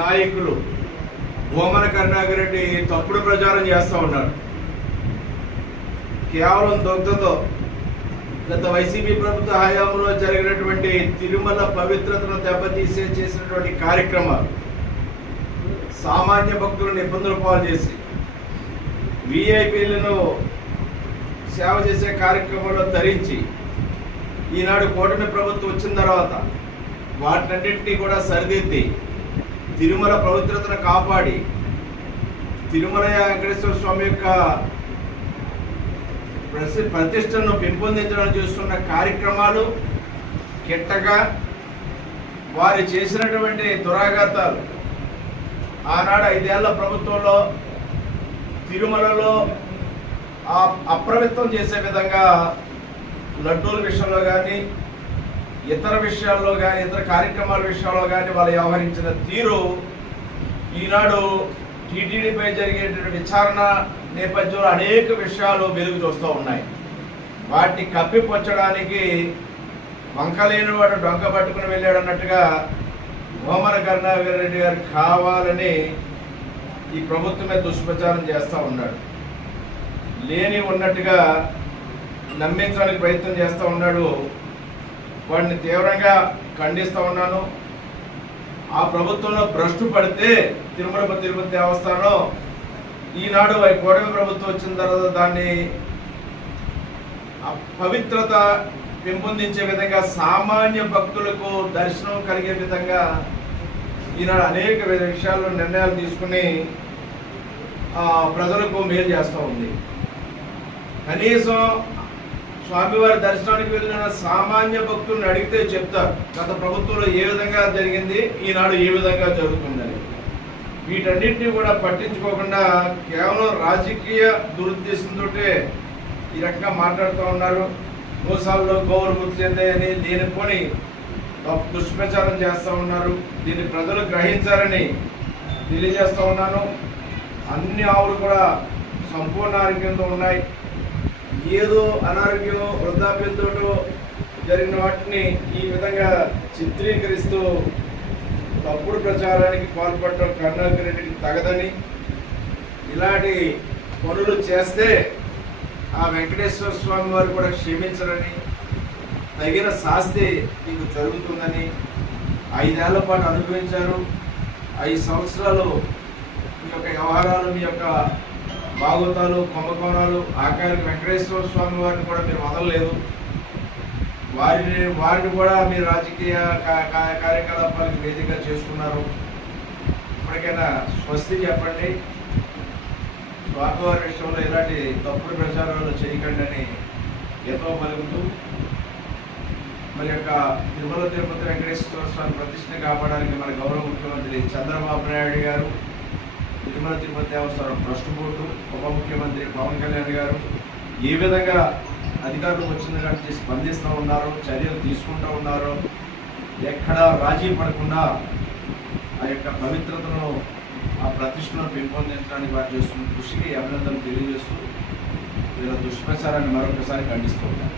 నాయకులు భూమన కరుణాకర్ రెడ్డి తప్పుడు ప్రచారం చేస్తూ ఉన్నాడు కేవలం దొంగతో గత వైసీపీ ప్రభుత్వ హయాంలో జరిగినటువంటి తిరుమల పవిత్రతను దెబ్బతీసే చేసినటువంటి కార్యక్రమాలు సామాన్య భక్తులను ఇబ్బందులు పాలు చేసి విఐపీలను సేవ చేసే కార్యక్రమంలో ధరించి ఈనాడు కూటమి ప్రభుత్వం వచ్చిన తర్వాత వాటినన్నింటినీ కూడా సరిదిద్ది తిరుమల పవిత్రతను కాపాడి తిరుమల వెంకటేశ్వర స్వామి యొక్క ప్రసి ప్రతిష్టను పెంపొందించడానికి చేస్తున్న కార్యక్రమాలు కిట్టగా వారు చేసినటువంటి దురాఘాతాలు. ఆనాడు ఐదేళ్ళ ప్రభుత్వంలో తిరుమలలో ఆ అప్రమిత్తం చేసే విధంగా లడ్డూల విషయంలో కానీ ఇతర విషయాల్లో కానీ ఇతర కార్యక్రమాల విషయాల్లో కానీ వాళ్ళు వ్యవహరించిన తీరు ఈనాడు టీటీడీపై జరిగేటువంటి విచారణ నేపథ్యంలో అనేక విషయాలు వెలుగు చూస్తూ ఉన్నాయి. వాటిని కప్పిపుచ్చడానికి వంకలేని వాడు డొంక పట్టుకుని వెళ్ళాడు అన్నట్టుగా భూమన కరుణాకర్ రెడ్డి గారు కావాలని ఈ ప్రభుత్వమే దుష్ప్రచారం చేస్తూ ఉన్నాడు. లేని ఉన్నట్టుగా నమ్మించడానికి ప్రయత్నం చేస్తూ ఉన్నాడు వాడిని తీవ్రంగా ఖండిస్తూ ఉన్నాను. ఆ ప్రభుత్వంలో భ్రష్టు పడితే తిరుమల తిరుపతి దేవస్థానం ఈనాడు ఆ కూటమి ప్రభుత్వం వచ్చిన తర్వాత దాన్ని ఆ పవిత్రత పెంపొందించే విధంగా సామాన్య భక్తులకు దర్శనం కలిగే విధంగా ఈనాడు అనేక విషయాల్లో నిర్ణయాలు తీసుకుని ప్రజలకు మేలు చేస్తూ ఉంది. కనీసం స్వామివారి దర్శనానికి వెళ్ళిన సామాన్య భక్తులను అడిగితే చెప్తారు గత ప్రభుత్వంలో ఏ విధంగా జరిగింది ఈనాడు ఏ విధంగా జరుగుతుందని. వీటన్నింటినీ కూడా పట్టించుకోకుండా కేవలం రాజకీయ దురుద్దేశంతో ఈ రకంగా మాట్లాడుతూ ఉన్నారు. మోసాల్లో గౌరవ చెందాయని లేనిపోని దుష్ప్రచారం చేస్తూ ఉన్నారు. దీన్ని ప్రజలు గ్రహించారని తెలియజేస్తూ ఉన్నాను. అన్ని ఆవులు కూడా సంపూర్ణ ఆరోగ్యంతో ఉన్నాయి. ఏదో అనారోగ్యం వృద్ధాప్యంతో జరిగిన వాటిని ఈ విధంగా చిత్రీకరిస్తూ తప్పుడు ప్రచారానికి పాల్పడటం కర్ణాకర్ రెడ్డికి తగదని. ఇలాంటి పనులు చేస్తే ఆ వెంకటేశ్వర స్వామి వారు కూడా క్షమించరని తగిన శాస్తి మీకు జరుగుతుందని ఐదేళ్ళ పాటు అనుభవించారు. ఐదు సంవత్సరాలు మీ యొక్క వ్యవహారాలు మీ యొక్క భాగవతాలు కుంభకోణాలు. ఆఖరికి వెంకటేశ్వర స్వామి వారిని కూడా మీరు వదలలేదు. వారిని వారిని కూడా మీరు రాజకీయ కార్యకలాపాలకు వేదిక చేసుకున్నారు ఇప్పటికైనా స్వస్తి చెప్పండి. స్వామివారి విషయంలో ఇలాంటి తప్పుడు ప్రచారాలు చేయకండి అని ఎంతో పలుకుతూ మరి యొక్క తిరుమల తిరుపతి వెంకటేశ్వర స్వామి ప్రతిష్ట కాపాడడానికి మన గౌరవ ముఖ్యమంత్రి చంద్రబాబు నాయుడు గారు తిరుమల తిరుపతి దేవస్థానం ట్రస్ట్ బోర్డు ఉప ముఖ్యమంత్రి పవన్ కళ్యాణ్ గారు ఏ విధంగా అధికారులు వచ్చిన కాబట్టి స్పందిస్తూ ఉన్నారో చర్యలు తీసుకుంటూ ఉన్నారో ఎక్కడా రాజీ పడకుండా ఆ యొక్క పవిత్రతను ఆ ప్రతిష్టను పెంపొందించడానికి వారు చేస్తున్న కృషికి అభినందనలు తెలియజేస్తూ వీళ్ళ దుష్ప్రచారాన్ని మరొకసారి ఖండిస్తూ ఉంటారు